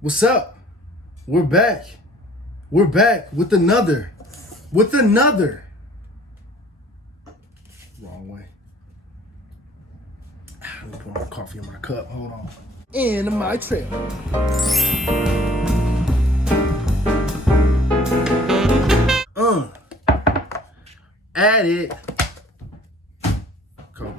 What's up? We're back. We're back with another. Wrong way. Let me pour my coffee in my cup. Hold on. In my trailer. At it. Kobe.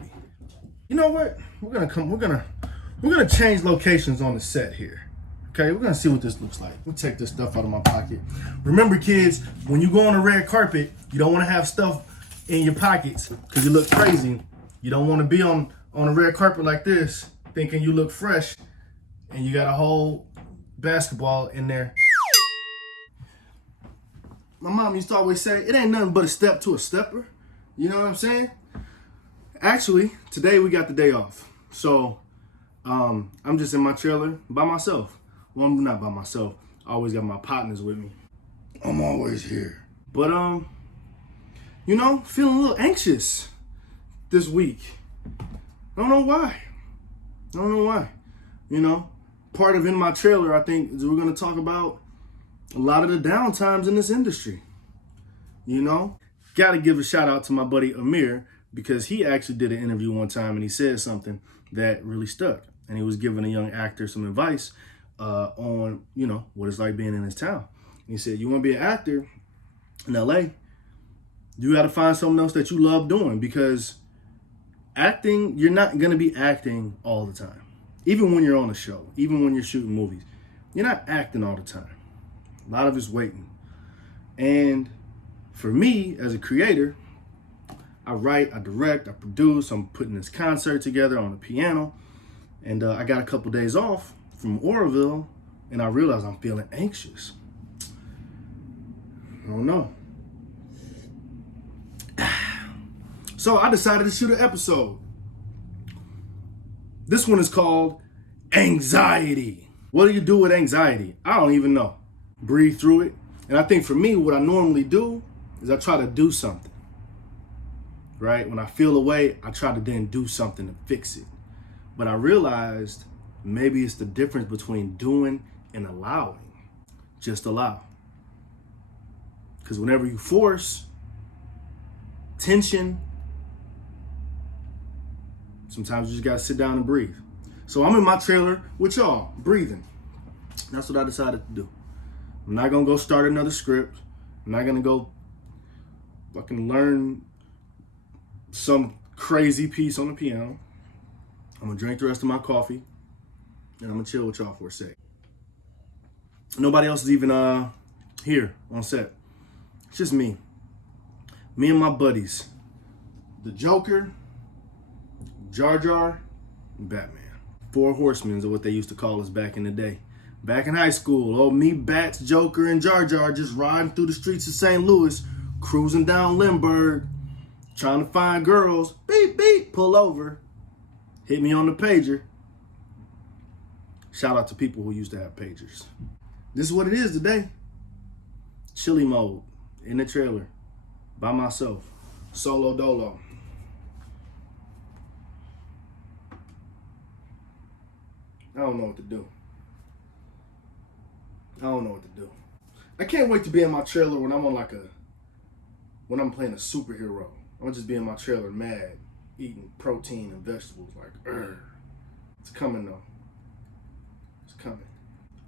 You know what? We're gonna change locations on the set here. Okay, we're gonna see what this looks like. We'll take this stuff out of my pocket. Remember, kids, when you go on a red carpet, you don't want to have stuff in your pockets because you look crazy. You don't want to be on a red carpet like this, thinking you look fresh, and you got a whole basketball in there. My mom used to always say, it ain't nothing but a step to a stepper. You know what I'm saying? Actually, today we got the day off. So, I'm just in my trailer by myself. Well, I'm not by myself. I always got my partners with me. I'm always here. But, feeling a little anxious this week. I don't know why. Part of In My Trailer, I think, is we're going to talk about a lot of the downtimes in this industry. Got to give a shout out to my buddy Amir because he actually did an interview one time and he said something that really stuck. And he was giving a young actor some advice on, what it's like being in his town. And he said, you want to be an actor in LA, you got to find something else that you love doing because acting, you're not going to be acting all the time. Even when you're on a show, even when you're shooting movies, you're not acting all the time. A lot of it's waiting. And for me, as a creator, I write, I direct, I produce, I'm putting this concert together on the piano. And I got a couple days off from Oroville, and I realized I'm feeling anxious. I don't know. So I decided to shoot an episode. This one is called Anxiety. What do you do with anxiety? I don't even know. Breathe through it. And I think for me, what I normally do is I try to do something. Right? When I feel a way, I try to then do something to fix it. But I realized maybe it's the difference between doing and allowing. Just allow. Because whenever you force tension, sometimes you just gotta sit down and breathe. So I'm in my trailer with y'all, breathing. That's what I decided to do. I'm not gonna go start another script. I'm not gonna go fucking learn some crazy piece on the piano. I'm gonna drink the rest of my coffee and I'm gonna chill with y'all for a sec. Nobody else is even here on set. It's just me. Me and my buddies. The Joker, Jar Jar, and Batman. Four horsemen is what they used to call us back in the day. Back in high school, old me, Bats, Joker, and Jar Jar just riding through the streets of St. Louis, cruising down Lindbergh, trying to find girls. Beep, beep, pull over. Hit me on the pager. Shout out to people who used to have pagers. This is what it is today. Chili mode, in the trailer, by myself, solo dolo. I don't know what to do. I can't wait to be in my trailer when I'm when I'm playing a superhero. I'll just be in my trailer mad, eating protein and vegetables like, It's coming though. It's coming.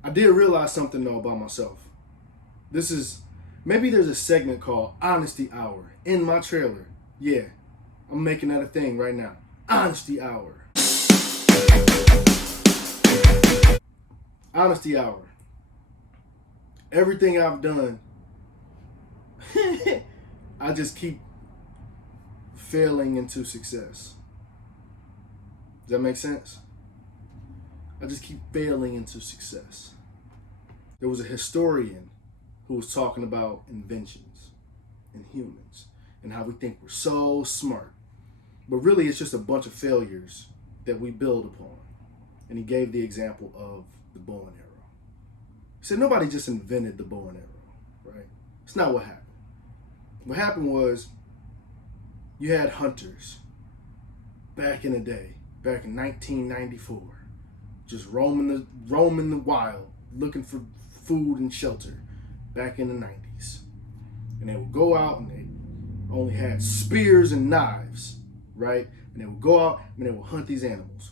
I did realize something though about myself. Maybe there's a segment called Honesty Hour in my trailer. Yeah, I'm making that a thing right now. Honesty Hour. Honesty Hour. Everything I've done, I just keep failing into success. Does that make sense? I just keep failing into success. There was a historian who was talking about inventions and humans and how we think we're so smart. But really, it's just a bunch of failures that we build upon. And he gave the example of the bow and arrow. He said nobody just invented the bow and arrow, right? It's not what happened. What happened was you had hunters back in the day, back in 1994, just roaming the wild, looking for food and shelter back in the 90s. And they would go out and they only had spears and knives, right? And they would go out and they would hunt these animals.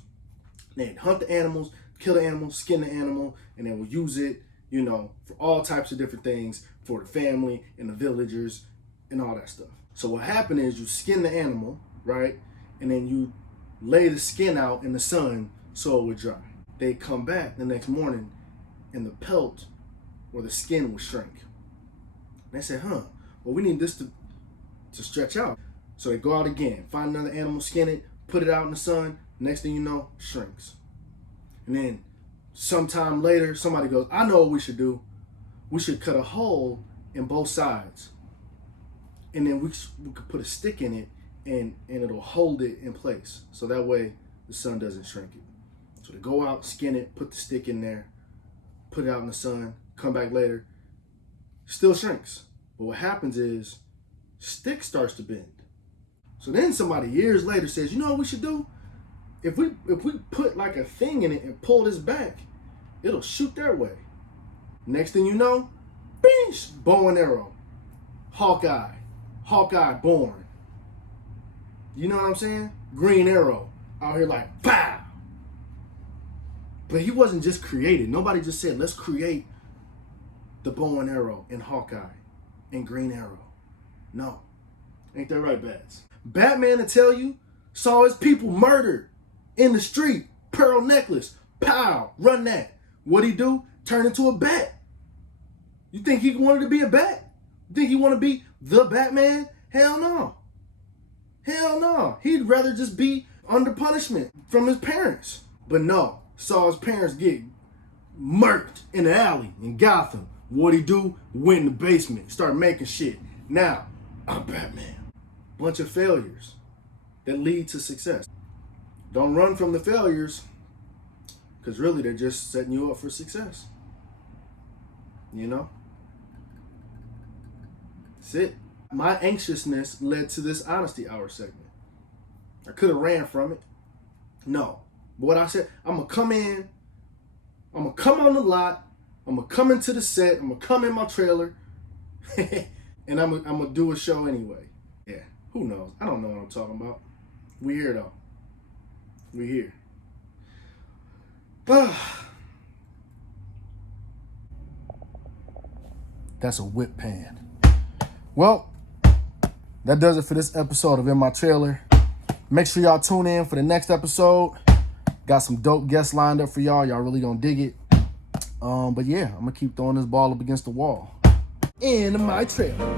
They'd hunt the animals, kill the animal, skin the animal, and they would use it, you know, for all types of different things for the family and the villagers and all that stuff. So what happened is you skin the animal, right? And then you lay the skin out in the sun so it would dry. They'd come back the next morning and the pelt or the skin would shrink. And they said, well, we need this to stretch out. So they go out again, find another animal, skin it, put it out in the sun. Next thing you know, shrinks. And then sometime later, somebody goes, I know what we should do. We should cut a hole in both sides. And then we could put a stick in it and it'll hold it in place. So that way the sun doesn't shrink it. So they go out, skin it, put the stick in there, put it out in the sun, come back later, still shrinks. But what happens is stick starts to bend. So then somebody years later says, you know what we should do? If we put like a thing in it and pull this back, it'll shoot that way. Next thing you know, bing, bow and arrow, Hawkeye born. You know what I'm saying? Green Arrow out here like pow. But he wasn't just created. Nobody just said, let's create the bow and arrow and Hawkeye and Green Arrow. No. Ain't that right, Bats? Batman, to tell you, saw his people murdered in the street, pearl necklace, pow, run that. What'd he do? Turn into a bat. You think he wanted to be a bat? You think he want to be the Batman? Hell no. Hell no. He'd rather just be under punishment from his parents. But no, saw his parents get murked in the alley in Gotham. What'd he do? Went in the basement, start making shit. Now, I'm Batman. Bunch of failures that lead to success. Don't run from the failures, because really they're just setting you up for success. You know? That's it. My anxiousness led to this Honesty Hour segment. I could have ran from it. No. But what I said, I'm going to come in, I'm going to come on the lot, I'm going to come into the set, I'm going to come in my trailer, and I'm going to do a show anyway. Yeah, who knows? I don't know what I'm talking about. We here, though. We here. That's a whip pan. Well, that does it for this episode of In My Trailer. Make sure y'all tune in for the next episode. Got some dope guests lined up for y'all. Y'all really gonna dig it. But yeah, I'm gonna keep throwing this ball up against the wall. In My Trailer.